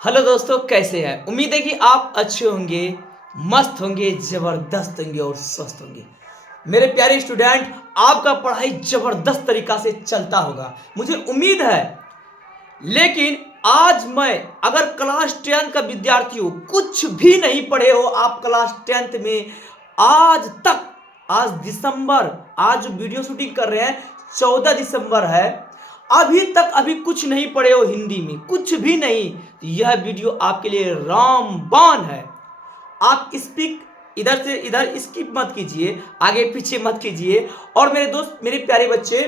Hello दोस्तों, कैसे हैं? उम्मीद है कि आप अच्छे होंगे, मस्त होंगे, जबरदस्त होंगे और स्वस्थ होंगे। मेरे प्यारे स्टूडेंट, आपका पढ़ाई जबरदस्त तरीका से चलता होगा, मुझे उम्मीद है। लेकिन आज मैं, अगर क्लास 10 का विद्यार्थी हो, कुछ भी नहीं पढ़े हो आप क्लास 10 में आज तक, आज दिसंबर, आज जो वीडियो शूटिंग कर रहे हैं 14 दिसंबर है, अभी तक अभी कुछ नहीं पढ़े हो हिंदी में, कुछ भी नहीं, तो यह वीडियो आपके लिए रामबाण है। आप स्पीक इधर से इधर स्किप मत कीजिए, आगे पीछे मत कीजिए। और मेरे दोस्त, मेरे प्यारे बच्चे,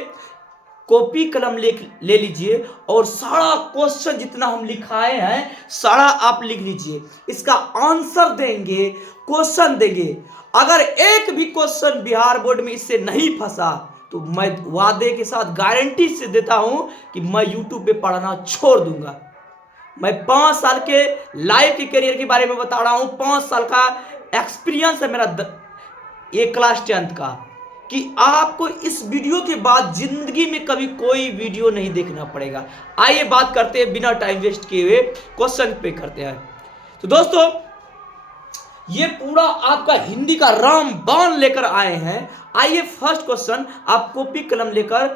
कॉपी कलम ले लीजिए और सारा क्वेश्चन जितना हम लिखाए हैं सारा आप लिख लीजिए। इसका आंसर देंगे, क्वेश्चन देंगे। अगर एक भी क्वेश्चन बिहार बोर्ड में इससे नहीं फंसा तो मैं वादे के साथ गारंटी से देता हूं कि मैं यूट्यूब पे पढ़ाना छोड़ दूंगा। मैं 5 साल के लाइफ के करियर के बारे में बता रहा हूं, 5 साल का एक्सपीरियंस है मेरा ये क्लास 10 का, कि आपको इस वीडियो के बाद जिंदगी में कभी कोई वीडियो नहीं देखना पड़ेगा। आइए बात करते हैं, बिना टाइम वेस्ट किए हुए क्वेश्चन पे करते हैं। तो दोस्तों, ये पूरा आपका हिंदी का रामबाण लेकर आए हैं। आइए फर्स्ट क्वेश्चन, आप कॉपी कलम लेकर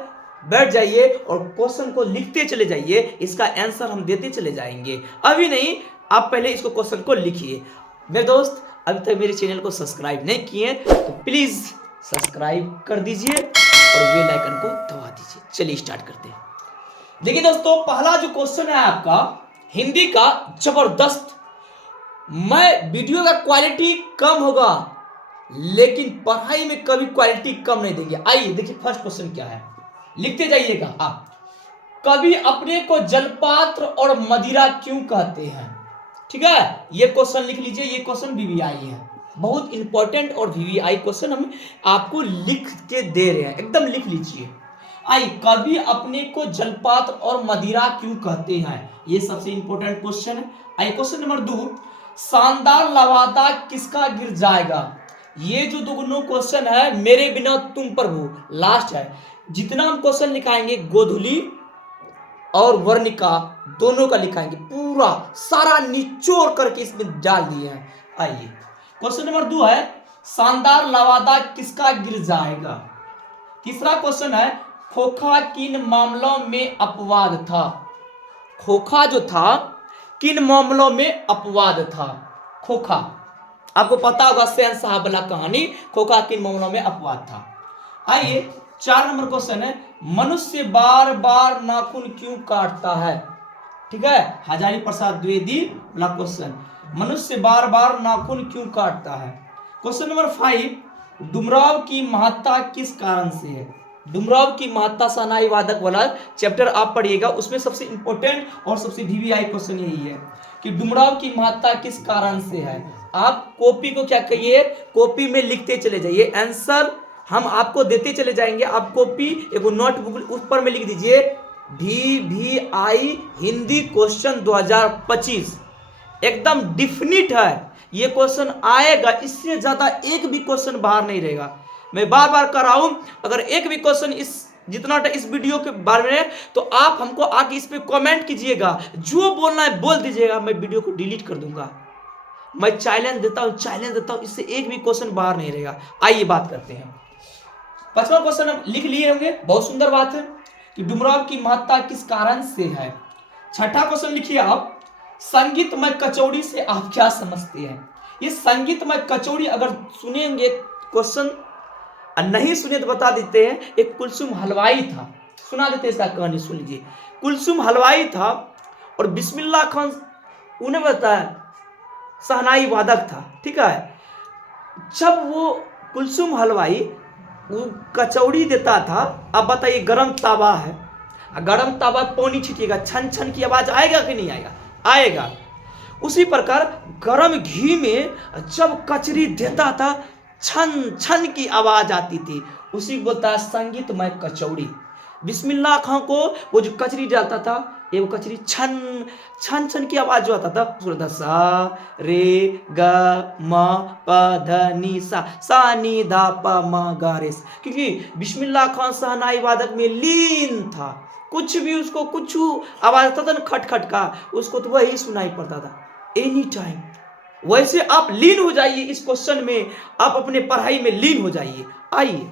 बैठ जाइए और क्वेश्चन को लिखते चले जाइए, इसका आंसर हम देते चले जाएंगे। अभी नहीं, आप पहले इसको क्वेश्चन को लिखिए। मेरे दोस्त, अभी तक मेरे चैनल को सब्सक्राइब नहीं किए तो प्लीज सब्सक्राइब कर दीजिए और बेल आइकन को दबा दीजिए। चलिए स्टार्ट करते हैं। देखिए दोस्तों, पहला जो क्वेश्चन है आपका हिंदी का, जबरदस्त। मैं वीडियो का क्वालिटी कम होगा लेकिन पढ़ाई में कभी क्वालिटी कम नहीं देंगे। आइए देखिए फर्स्ट क्वेश्चन क्या है, लिखते जाइएगा आप। कभी अपने को जलपात्र और मदिरा क्यों कहते हैं? ठीक है, ये क्वेश्चन लिख लीजिए। ये क्वेश्चन वीवीआई है, बहुत इंपॉर्टेंट और वीवीआई क्वेश्चन हम आपको लिख के दे रहे हैं, एकदम लिख लीजिए। आई, कभी अपने को जलपात्र और मदिरा क्यों कहते हैं? ये सबसे इंपॉर्टेंट क्वेश्चन है। आई, क्वेश्चन नंबर 2, शानदार लवादा किसका गिर जाएगा? ये जो दोनों क्वेश्चन है, मेरे बिना तुम प्रभु, लास्ट है। जितना हम क्वेश्चन लिखाएंगे गोधुली और वर्णिका दोनों का लिखाएंगे, पूरा सारा निचोड़ करके इसमें डाल दिए हैं। आइए क्वेश्चन नंबर 2 है, शानदार लवादा किसका गिर जाएगा? तीसरा क्वेश्चन है, खोखा किन मामलों में अपवाद था? खोखा जो था किन मामलों में अपवाद था? खोखा आपको पता होगा, शहंशाह वाला कहानी, खोखा किन मामलों में अपवाद था। आइए 4 नंबर क्वेश्चन है, मनुष्य बार बार नाखून क्यों काटता है? ठीक है, हजारी प्रसाद द्विवेदी वाला क्वेश्चन, मनुष्य बार बार नाखून क्यों काटता है। क्वेश्चन नंबर 5, डुमराव की महत्ता किस कारण से है? डुमराव की महत्ता, शहनाई वादक वाला चैप्टर आप पढ़िएगा, उसमें सबसे इंपॉर्टेंट और सबसे वीवीआई क्वेश्चन यही है कि डुमराव की महत्ता किस कारण से है। आप कॉपी को क्या कहिए, कॉपी में लिखते चले जाइए, आंसर हम आपको देते चले जाएंगे। आप कॉपी एक नोटबुक उस पर में लिख दीजिए वीवीआई हिंदी क्वेश्चन 2025, एकदम डिफिनिट है। ये क्वेश्चन आएगा, इससे ज्यादा एक भी क्वेश्चन बाहर नहीं रहेगा। मैं बार बार कर रहा हूं, अगर एक भी क्वेश्चन इस जितना इस वीडियो के बारे में तो आप हमको आके इस पे कमेंट कीजिएगा, जो बोलना है बोल दीजिएगा, मैं वीडियो को डिलीट कर दूंगा। मैं चैलेंज देता हूं, इससे एक भी क्वेश्चन बाहर नहीं रहेगा। आइए बात करते हैं। 5वां क्वेश्चन हम लिख लिए होंगे, बहुत सुंदर बात है कि डुमराव की महत्ता किस कारण से है। 6ठा क्वेश्चन लिखिए आप, संगीतमय कचौड़ी से आप क्या समझते हैं? ये संगीतमय कचौड़ी अगर सुनेंगे क्वेश्चन, नहीं सुने तो बता देते हैं। एक कुलसुम हलवाई था, सुना देते इसका कहानी, सुन लीजिए। कुलसुम हलवाई था और बिस्मिल्लाह खान उन्हें बताया शहनाई वादक था। ठीक है, जब वो कुलसुम हलवाई वो कचौड़ी देता था, अब बताइए गरम तावा है, गरम तावा पानी छिटिएगा, छन छन की आवाज आएगा कि नहीं आएगा? आएगा। उसी प्रकार गरम घी में जब कचरी देता था, छन छन की आवाज आती थी, उसी को बोलता है संगीतमय कचौड़ी। बिस्मिल्लाह खां को वो जो कचरी डालता था, ये वो कचरी छन छन छन की आवाज जो आता था, सा रे ग म प ध नी सा नी धा प म ग रे, क्योंकि बिस्मिल्लाह खान शहनाई वादक में लीन था, कुछ भी उसको कुछ आवाज आता था ना खट खट का, उसको तो वही सुनाई पड़ता था एनी टाइम। वैसे आप लीन हो जाइए इस क्वेश्चन में, आप अपने पढ़ाई में लीन हो जाइए। आइए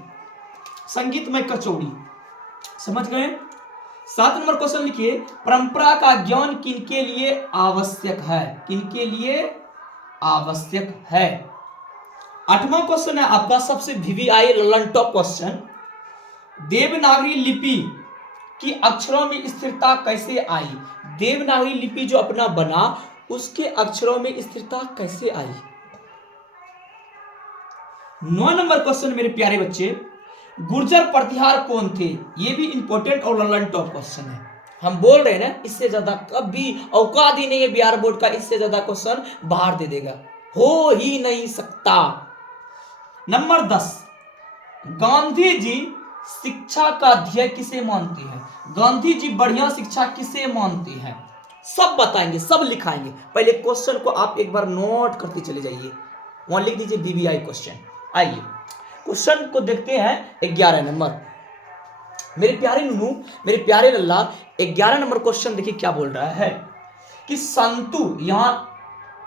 संगीतमय कचौड़ी, समझ गए। 7 नंबर क्वेश्चन लिखिए, परंपरा का ज्ञान किनके लिए आवश्यक है? किनके लिए आवश्यक है? 8वां क्वेश्चन है आपका सबसे VVI Lalan top question, Devanagari लिपि की अक्षरों में स्थिरता कैसे आई? देवनागरी लिपि जो अपना बना उसके अक्षरों में स्थिरता कैसे आई? 9 नंबर क्वेश्चन मेरे प्यारे बच्चे, गुर्जर प्रतिहार कौन थे? ये भी इंपॉर्टेंट और ललन टॉप क्वेश्चन है। हम बोल रहे हैं ना, इससे ज्यादा कभी औकात ही नहीं है बिहार बोर्ड का, इससे ज्यादा क्वेश्चन बाहर दे देगा, हो ही नहीं सकता। नंबर 10, गांधी जी शिक्षा का ध्येय किसे मानते हैं? गांधी जी बढ़िया शिक्षा किसे मानते हैं? सब बताएंगे, सब लिखाएंगे। पहले क्वेश्चन को आप एक बार नोट करके चले जाइए, वहां लिख दीजिए VVI क्वेश्चन। आइए क्वेश्चन को देखते हैं। 11 नंबर मेरे प्यारे नुनू, मेरे प्यारे लल्ला, 11 नंबर क्वेश्चन देखिए क्या बोल रहा है कि संतु, यहां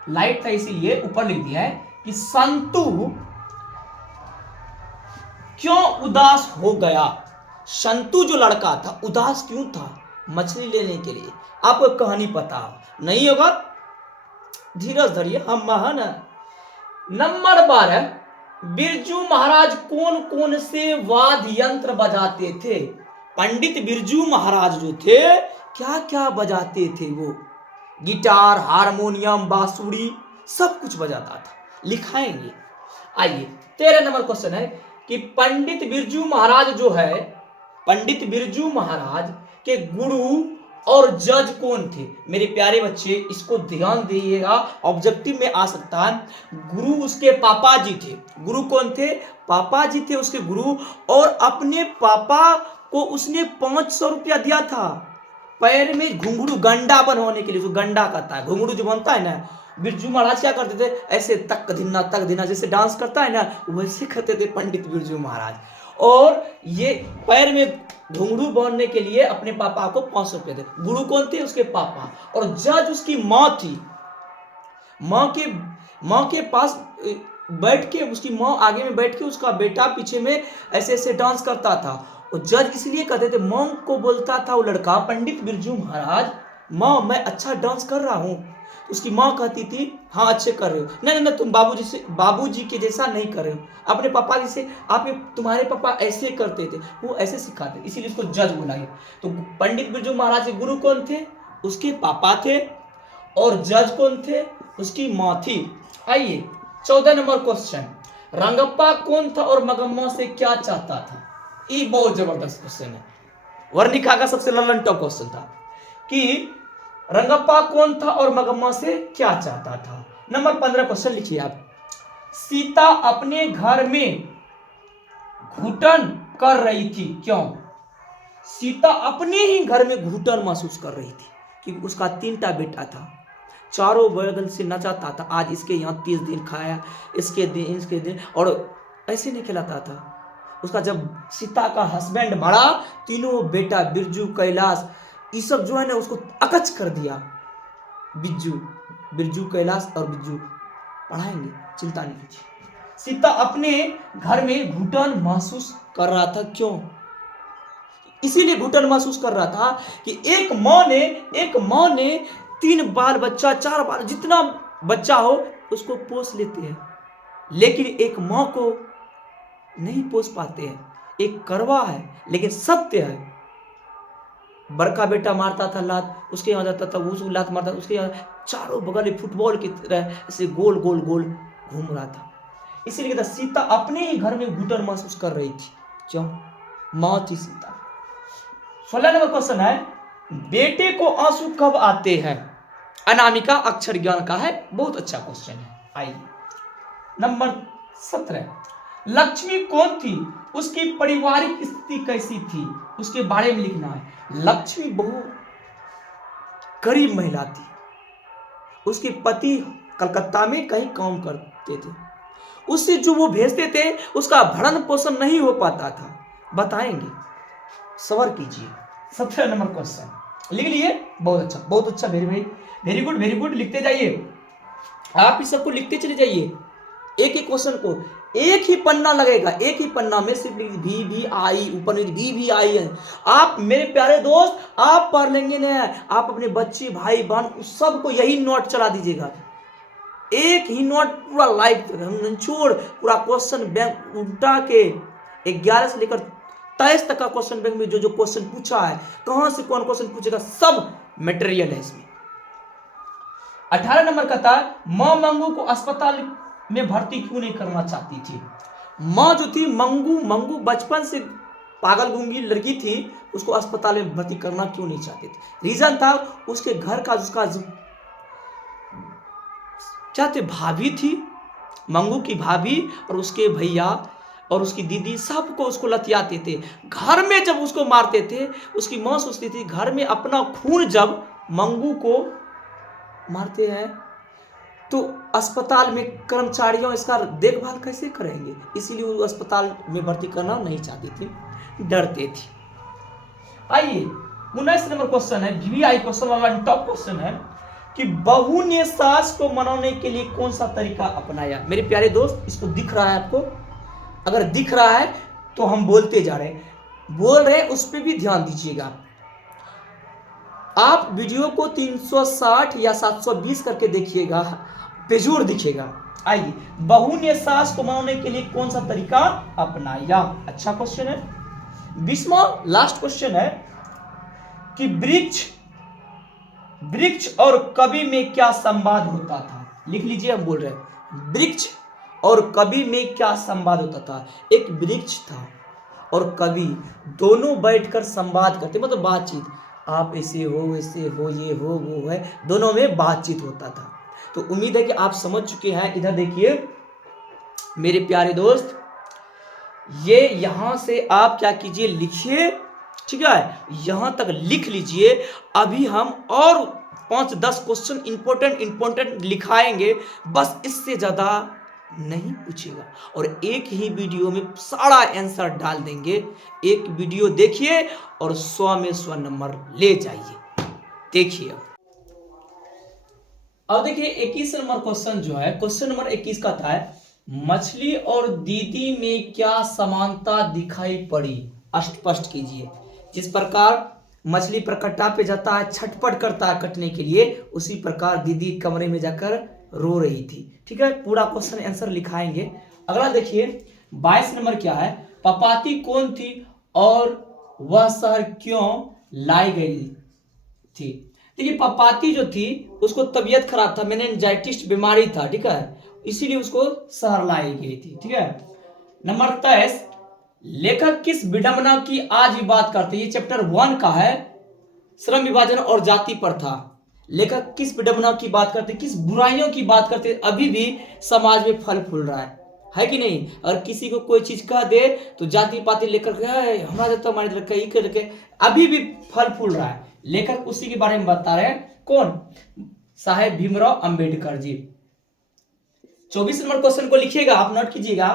लाइट था इसीलिए ऊपर लिख दिया है कि संतु क्यों उदास हो गया? संतु जो लड़का था उदास क्यों था? मछली लेने के लिए। आपको कहानी पता नहीं होगा, धीरज धरिए, हम महान है। नंबर 12, बिरजू महाराज कौन कौन से वाद्य यंत्र बजाते थे? पंडित बिरजू महाराज जो थे क्या क्या बजाते थे? वो गिटार, हारमोनियम, बांसुरी सब कुछ बजाता था, लिखाएंगे। आइए 13 नंबर क्वेश्चन है कि पंडित बिरजू महाराज जो है, पंडित बिरजू महाराज के गुरु और जज कौन थे? मेरे प्यारे बच्चे इसको ध्यान दीजिएगा, ऑब्जेक्टिव में आ सकता है। गुरु उसके पापा जी थे। गुरु कौन थे? पापा जी थे उसके गुरु, और अपने पापा को उसने 500 रुपया दिया था पैर में घुंघरू गंडा बनवाने के लिए। जो गंडा कहता है, घुंघरू जो बनता है ना, बिरजू महाराज क्या करते थे? ऐसे तक धिना जैसे डांस करता है ना, वैसे करते थे पंडित बिरजू महाराज। और ये पैर में घुंघरू बांधने के लिए अपने पापा को 500 रुपए थे। गुरु कौन थे? उसके पापा। और जज उसकी माँ थी। माँ के पास बैठ के, उसकी माँ आगे में बैठ के, उसका बेटा पीछे में ऐसे ऐसे डांस करता था। और जज इसलिए कहते थे, माँ को बोलता था वो लड़का, पंडित बिरजू महाराज, माँ मैं अच्छा डांस कर रहा हूँ। उसकी माँ कहती थी, हाँ अच्छे कर रहे हो। नहीं नहीं, तुम बाबूजी के जैसा नहीं कर रहे हो, अपने पापा जैसे, तुम्हारे पापा ऐसे करते थे, वो ऐसे सिखाते, इसीलिए उसको जज बुलाए। तो पंडित बिरजू महाराज के गुरु कौन थे? उसके पापा थे। और जज कौन थे? उसकी माँ थी। आइए 14 नंबर क्वेश्चन, रंगप्पा कौन था और मगम्मा से क्या चाहता था? ये बहुत जबरदस्त क्वेश्चन है, वर्णिका का सबसे ललन टॉप क्वेश्चन था कि रंगप्पा कौन था और मगम्मा से क्या चाहता था। नंबर 15 क्वेश्चन लिखिए आप, सीता अपने घर में घुटन कर रही थी, क्यों? सीता अपने ही घर में घुटन महसूस कर रही थी क्योंकि उसका 3टा बेटा था, चारों बगल से नचाता था, आज इसके यहाँ 30 दिन खाया, इसके दिन, और ऐसे नहीं खिलाता था। उसका जब सीता का हस्बैंड मरा, तीनों बेटा बिरजू, कैलाश, ये सब जो है ना उसको अकच कर दिया। बिरजू, कैलाश और बिरजू पढ़ाएंगे, चिंता नहीं कीजिए। सीता अपने घर में घुटन महसूस कर रहा था, क्यों? इसीलिए घुटन महसूस कर रहा था कि एक माँ ने 3 बाल बच्चा, 4 बाल, जितना बच्चा हो उसको पोस लेते हैं, लेकिन एक माँ को नहीं पोस पाते हैं। एक कड़वा है लेकिन सत्य है। बड़का बेटा मारता था लात, उसके यहाँ जाता था, वो लात मारता था, उसके यहाँ चारों बगल फुटबॉल की तरह ऐसे गोल गोल गोल घूम रहा था। इसीलिए कहता सीता अपने ही घर में घुटन महसूस कर रही थी, क्यों? माँ थी सीता। 16 नंबर क्वेश्चन है, बेटे को आंसू कब आते हैं? अनामिका अक्षर ज्ञान का है, बहुत अच्छा क्वेश्चन है। आइए नंबर 17, लक्ष्मी कौन थी? उसकी पारिवारिक स्थिति कैसी थी? उसके बारे में लिखना है। लक्ष्मी बहुत गरीब महिला थी, उसके पति कलकत्ता में कहीं काम करते थे, उससे जो वो भेजते थे उसका भरण पोषण नहीं हो पाता था। बताएंगे, सबर कीजिए। 17 नंबर क्वेश्चन लिख लिए, बहुत अच्छा, वेरी गुड, लिखते जाइए, आप इस सबको लिखते चले जाइए, एक एक क्वेश्चन को, एक ही पन्ना लगेगा, एक ही पन्ना में सिर्फ भी आई, ऊपर में भी आई है। आप मेरे प्यारे दोस्त, आप पढ़ लेंगे ना, आप अपने बच्चे भाई बहन सबको यही नोट चला दीजिएगा, एक ही नोट पूरा लाइव छोड़, पूरा क्वेश्चन बैंक उल्टा के 11 से लेकर 23 तक का क्वेश्चन बैंक में जो जो क्वेश्चन पूछा है, कहां से कौन क्वेश्चन पूछेगा, सब मटेरियल है इसमें। 18 नंबर का था, मां मंगू को अस्पताल में भर्ती क्यों नहीं करना चाहती थी। मां जो थी मंगू बचपन से पागल गूंगी लड़की थी, उसको अस्पताल में भर्ती करना क्यों नहीं चाहती थी। रीजन था उसके घर का, उसका क्या थे, भाभी थी, मंगू की भाभी और उसके भैया और उसकी दीदी सबको उसको लतियाते थे। घर में जब उसको मारते थे, उसकी मां सोचती थी घर में अपना खून जब मंगू को मारते हैं तो अस्पताल में कर्मचारियों इसका देखभाल कैसे करेंगे, इसीलिए वो अस्पताल में भर्ती करना नहीं चाहती थी, डरते थे। आइए 19 नंबर क्वेश्चन है, वीवीआई क्वेश्चन वाला टॉप क्वेश्चन है कि बहू ने सास को मनाने के लिए कौन सा तरीका अपनाया। मेरे प्यारे दोस्त, इसको दिख रहा है आपको, अगर दिख रहा है तो हम बोलते जा रहे हैं, बोल रहे हैं, उस पर भी ध्यान दीजिएगा। आप वीडियो को 360 या 720 करके देखिएगा, बेजोर दिखेगा। आइए, बहू ने सास को मनाने के लिए कौन सा तरीका अपनाया। अच्छा क्वेश्चन है। 20वां लास्ट क्वेश्चन है कि वृक्ष और कवि में क्या संवाद होता था। लिख लीजिए, हम बोल रहे हैं वृक्ष और कवि में क्या संवाद होता था। एक वृक्ष था और कवि दोनों बैठकर संवाद करते, मतलब बातचीत, आप ऐसे हो वैसे हो, ये हो वो है, दोनों में बातचीत होता था। तो उम्मीद है कि आप समझ चुके हैं। इधर देखिए मेरे प्यारे दोस्त, ये यहां से आप क्या कीजिए, लिखिए, ठीक है, यहां तक लिख लीजिए। अभी हम और 5-10 क्वेश्चन इंपॉर्टेंट लिखाएंगे, बस इससे ज्यादा नहीं पूछेगा, और एक ही वीडियो में सारा आंसर डाल देंगे। एक वीडियो देखिए और 100 में 100 नंबर ले जाइए। देखिए अब देखिए 21 नंबर क्वेश्चन जो है, क्वेश्चन नंबर 21 का था, मछली और दीदी में क्या समानता दिखाई पड़ी, स्पष्ट कीजिए। जिस प्रकार मछली पर कट्टा पे जाता है, छटपट करता है कटने के लिए, उसी प्रकार दीदी कमरे में जाकर रो रही थी। ठीक है, पूरा क्वेश्चन आंसर लिखाएंगे। अगला देखिए 22 नंबर क्या है, पपाती कौन थी और वह शहर क्यों लाई गई थी। देखिए पपाती जो थी उसको तबीयत खराब था, मेनिंजाइटिस बीमारी था, ठीक है, इसीलिए उसको शहर लाई गई थी। ठीक है, नंबर 23, लेखक किस विडंबना की आज भी बात करते हैं। ये चैप्टर 1 का है, श्रम विभाजन और जाति प्रथा। लेखक किस विडंबना की बात करते, किस बुराइयों की बात करते, अभी भी समाज में फल फूल रहा है कि नहीं। और किसी को कोई चीज कह दे तो जाति पाति लेकर हमारा जाता हमारे रखे, अभी भी फल फूल रहा है। लेखक उसी के बारे में बता रहे हैं, कौन, साहेब भीमराव अंबेडकर जी। 24 नंबर क्वेश्चन को लिखिएगा, आप नोट कीजिएगा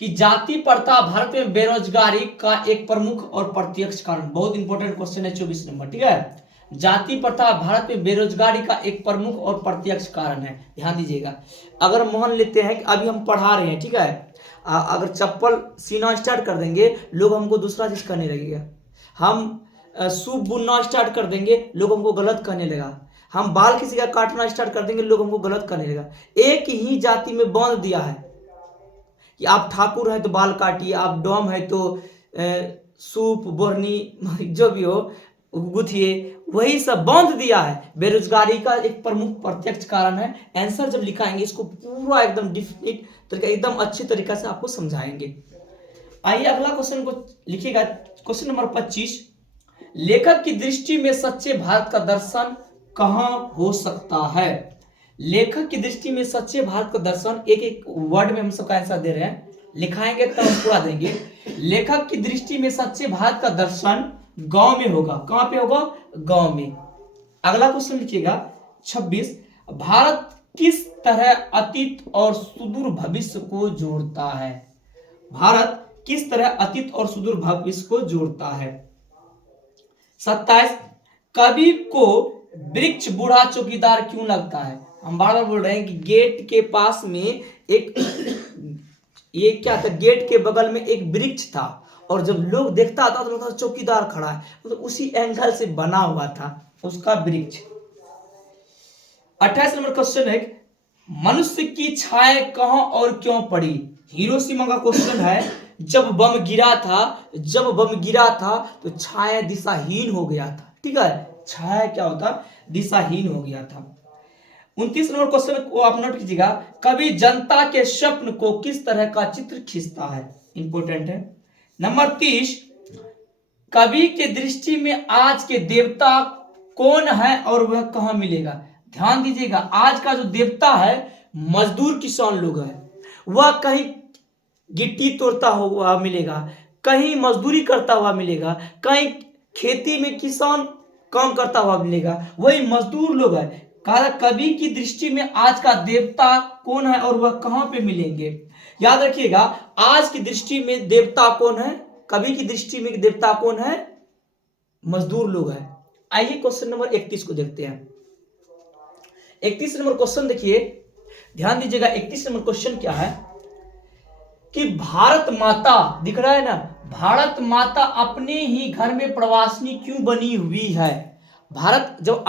कि जाति प्रथा भारत में बेरोजगारी का एक प्रमुख और प्रत्यक्ष कारण। बहुत इंपॉर्टेंट क्वेश्चन है 24 नंबर, ठीक है। जाति प्रथा भारत में बेरोजगारी का एक प्रमुख और प्रत्यक्ष कारण है, ध्यान दीजिएगा। अगर मान लेते हैं कि अभी हम पढ़ा रहे हैं, ठीक है, अगर चप्पल सीना स्टार्ट कर देंगे, लोग हमको दूसरा चीज करने लगेगा। हम सूप बुनना स्टार्ट कर देंगे, लोग हमको गलत करने लगा। हम बाल किसी का काटना स्टार्ट कर देंगे, लोग हमको गलत करने लगा। एक ही जाति में बांध दिया है कि आप ठाकुर हैं तो बाल काटिए, आप डोम है तो सूप बोरनी जो भी हो गुथिए, वही सब बांध दिया है। बेरोजगारी का एक प्रमुख प्रत्यक्ष कारण है। आंसर जब लिखाएंगे इसको पूरा एकदम डिफिनिट तरीका, एकदम अच्छे तरीका से आपको समझाएंगे। आइए अगला क्वेश्चन को लिखिएगा, क्वेश्चन नंबर 25, लेखक की दृष्टि में सच्चे भारत का दर्शन कहां हो सकता है। लेखक की दृष्टि में सच्चे भारत का दर्शन, एक एक वर्ड में हम सबका आंसर दे रहे हैं, लिखाएंगे तब हम पूरा देंगे। लेखक की दृष्टि में सच्चे भारत का दर्शन गांव में होगा। कहां पे होगा, गांव में। अगला क्वेश्चन लिखिएगा 26, भारत किस तरह अतीत और सुदूर भविष्य को जोड़ता है। भारत किस तरह अतीत और सुदूर भविष्य को जोड़ता है। 27, कवि को वृक्ष बूढ़ा चौकीदार क्यों लगता है? हम बार बार बोल रहे हैं कि गेट के पास में एक ये क्या था, गेट के बगल में एक वृक्ष था और जब लोग देखता था तो लगता था चौकीदार खड़ा है, तो उसी एंगल से बना हुआ था उसका वृक्ष। 28 नंबर क्वेश्चन है, मनुष्य की छाया कहां और क्यों पड़ी? हिरोशिमा का क्वेश्चन है। जब बम गिरा था तो छाया दिशाहीन हो गया था। ठीक है, छाया क्या होता, दिशाहीन हो गया था। 29 नंबर क्वेश्चन को आप नोट कीजिएगा, कवि जनता के स्वप्न को किस तरह का चित्र खींचता है? इंपोर्टेंट है। नंबर 30, कवि के दृष्टि में आज के देवता कौन है और वह कहां मिलेगा? ध्यान दीजिएगा, आज का जो देवता है मजदूर किसान लोग है। वह कहीं गिट्टी तोड़ता हुआ मिलेगा, कहीं मजदूरी करता हुआ मिलेगा, कहीं खेती में किसान काम करता हुआ मिलेगा, वही मजदूर लोग है। कहा कवि की दृष्टि में आज का देवता कौन है और वह कहां पे मिलेंगे? याद रखिएगा, आज की दृष्टि में देवता कौन है? कवि की दृष्टि में देवता कौन है? मजदूर लोग है। आइए क्वेश्चन नंबर 31 को देखते हैं। 31 नंबर क्वेश्चन देखिए, ध्यान दीजिएगा। 31 नंबर क्वेश्चन क्या है कि भारत माता, दिख रहा है ना, भारत माता अपने ही घर में प्रवासिनी क्यों बनी हुई है? भारत जब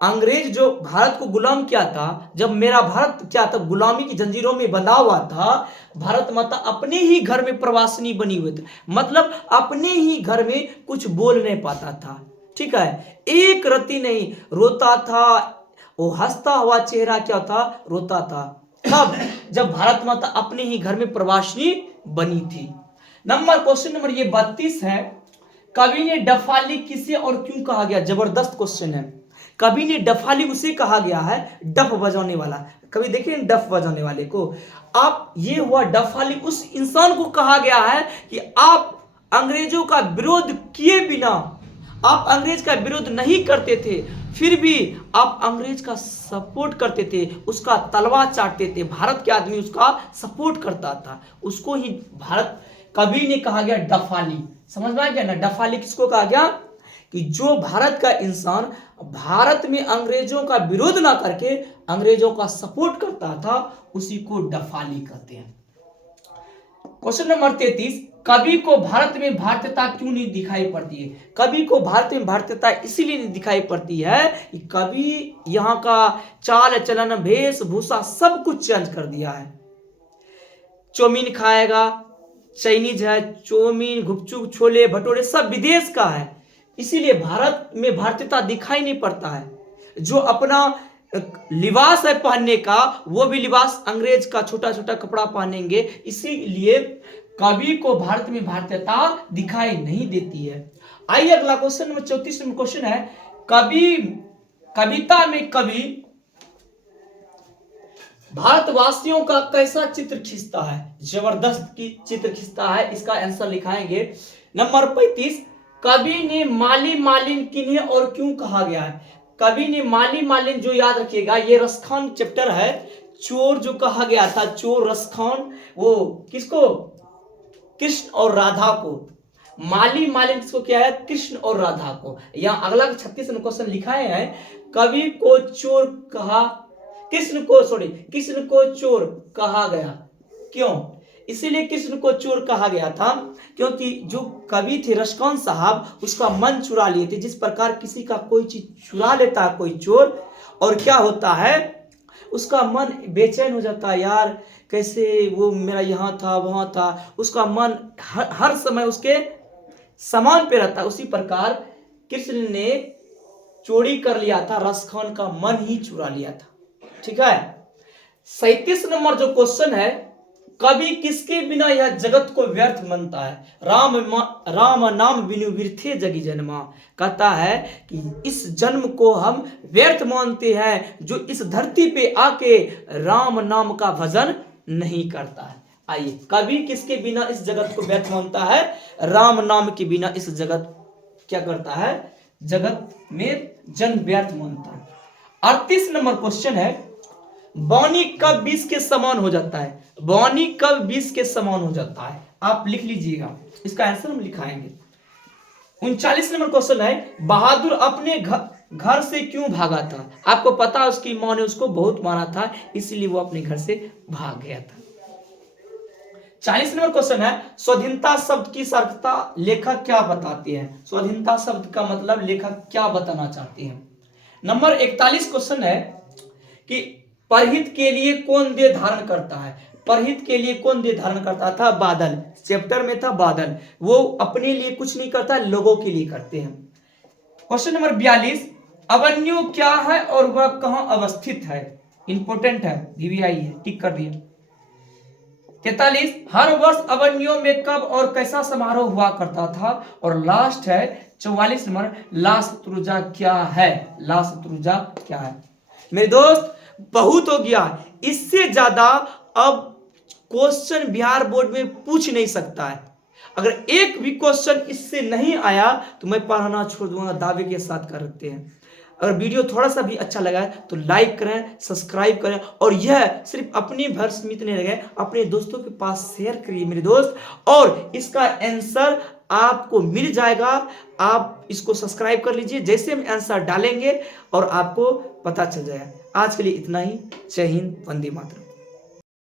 अंग्रेज जो भारत को गुलाम किया था, जब मेरा भारत क्या था, गुलामी की जंजीरों में बंधा हुआ था, भारत माता अपने ही घर में प्रवासिनी बनी हुई थी। मतलब अपने ही घर में कुछ बोल नहीं पाता था। ठीक है, एक रत्ती नहीं रोता था, वो हंसता हुआ चेहरा क्या था, रोता था। कब? जब भारत माता अपने ही घर में प्रवासिनी बनी थी। क्वेश्चन नंबर ये 32 है, कवि ने डफाली किसे और क्यों कहा गया? जबरदस्त क्वेश्चन है। कवि ने डफाली उसे कहा गया है, डफ बजाने वाला। कभी देखिए डफ बजाने वाले को, आप ये हुआ डफाली उस इंसान को कहा गया है कि आप अंग्रेजों का विरोध किए बिना, आप अंग्रेज का विरोध नहीं करते थे, फिर भी आप अंग्रेज का सपोर्ट करते थे, उसका तलवार चाटते थे, भारत के आदमी उसका सपोर्ट करता था, उसको ही भारत कवि ने कहा गया डफाली। समझ में आ गया ना? डफाली किसको कहा गया? कि जो भारत का इंसान भारत में अंग्रेजों का विरोध ना करके अंग्रेजों का सपोर्ट करता था, उसी को डफाली कहते हैं। क्वेश्चन नंबर 33, कवि को भारत में भारतीयता क्यों नहीं दिखाई पड़ती है? कवि को भारत में भारतीयता इसीलिए नहीं दिखाई पड़ती है कि कवि यहाँ का चाल चलन वेशभूषा सब कुछ चेंज कर दिया है। चौमीन खाएगा, चाइनीज है, चौमीन गुपचुप छोले भटूरे सब विदेश का है, इसीलिए भारत में भारतीयता दिखाई नहीं पड़ता है। जो अपना लिबास है पहनने का, वो भी लिबास अंग्रेज का छोटा छोटा कपड़ा पहनेंगे, इसीलिए कवि को भारत में भारतीयता दिखाई नहीं देती है। आइए अगला क्वेश्चन नंबर 34 नंबर क्वेश्चन है, कविता में कवि भारतवासियों का कैसा चित्र खींचता है? जबरदस्त की चित्र खींचता है, इसका आंसर लिखाएंगे। नंबर 35, कवि ने माली मालिन किन्हें और क्यों कहा गया है? कवि ने माली मालिन, जो याद रखिएगा ये रसखान चैप्टर है, चोर जो कहा गया था, चोर रसखान, वो किसको? कृष्ण और राधा को। माली मालिन किसको क्या है? कृष्ण और राधा को। यहाँ अगला 36 नंबर क्वेश्चन लिखाए हैं, कवि को चोर कहा, कृष्ण को चोर कहा गया, क्यों? इसीलिए कृष्ण को चोर कहा गया था क्योंकि जो कवि थे रसखान साहब, उसका मन चुरा लिए थे। जिस प्रकार किसी का कोई चीज चुरा लेता है कोई चोर, और क्या होता है, उसका मन बेचैन हो जाता है, यार कैसे वो मेरा यहाँ था वहां था, उसका मन हर समय उसके सामान पे रहता है। उसी प्रकार कृष्ण ने चोरी कर लिया था, रसखान का मन ही चुरा लिया था। ठीक है, 37 नंबर जो क्वेश्चन है, कवि किसके बिना यह जगत को व्यर्थ मानता है? राम नाम बिनु व्यर्थे जगी जन्मा। कहता है कि इस जन्म को हम व्यर्थ मानते हैं जो इस धरती पे आके राम नाम का भजन नहीं करता है। आइए, कवि किसके बिना इस जगत को व्यर्थ मानता है? राम नाम के बिना इस जगत क्या करता है? जगत में जन्म व्यर्थ मानता है। 38 नंबर क्वेश्चन है, वाणी कब विष के समान हो जाता है? वाणी कब विष के समान हो जाता है? आप लिख लीजिएगा, इसका आंसर हम लिखाएंगे। 39 नंबर क्वेश्चन है, बहादुर अपने घर से क्यों भागा था? आपको पता है उसकी माँ ने उसको बहुत मारा था, इसलिए वो अपने घर से भाग गया था। 40 नंबर क्वेश्चन है, स्वाधीनता शब्द की सार्थकता लेखक क्या बताते हैं? स्वाधीनता शब्द का मतलब लेखक क्या बताना चाहते हैं? नंबर 41 क्वेश्चन है कि परहित के लिए कौन देह धारण करता है? परहित के लिए कौन देह धारण करता था? बादल। चैप्टर में था बादल। वो अपने लिए कुछ नहीं करता, लोगों के लिए करते हैं। क्वेश्चन नंबर 42, अवन्यू क्या है और वह कहां अवस्थित है? इंपोर्टेंट है, वीवीआई है, टिक कर दिया। 43, हर वर्ष अवन्यों में कब और कैसा समारोह हुआ करता था? और लास्ट है 44 नंबर, ला शत्रुंजय क्या है? ला शत्रुंजय क्या है? मेरे दोस्त बहुत हो गया, इससे ज्यादा अब क्वेश्चन बिहार बोर्ड में पूछ नहीं सकता है। अगर एक भी क्वेश्चन इससे नहीं आया तो मैं पढ़ाना छोड़ दूंगा, दावे के साथ करते हैं। अगर वीडियो थोड़ा सा भी अच्छा लगा है तो लाइक करें, सब्सक्राइब करें, और यह सिर्फ अपनी भर सीमित नहीं रहे, अपने दोस्तों के पास शेयर करिए मेरे दोस्त, और इसका आंसर आपको मिल जाएगा। आप इसको सब्सक्राइब कर लीजिए, जैसे हम आंसर डालेंगे और आपको पता चल जाएगा। आज के लिए इतना ही। जय हिंद, वंदे मातरम।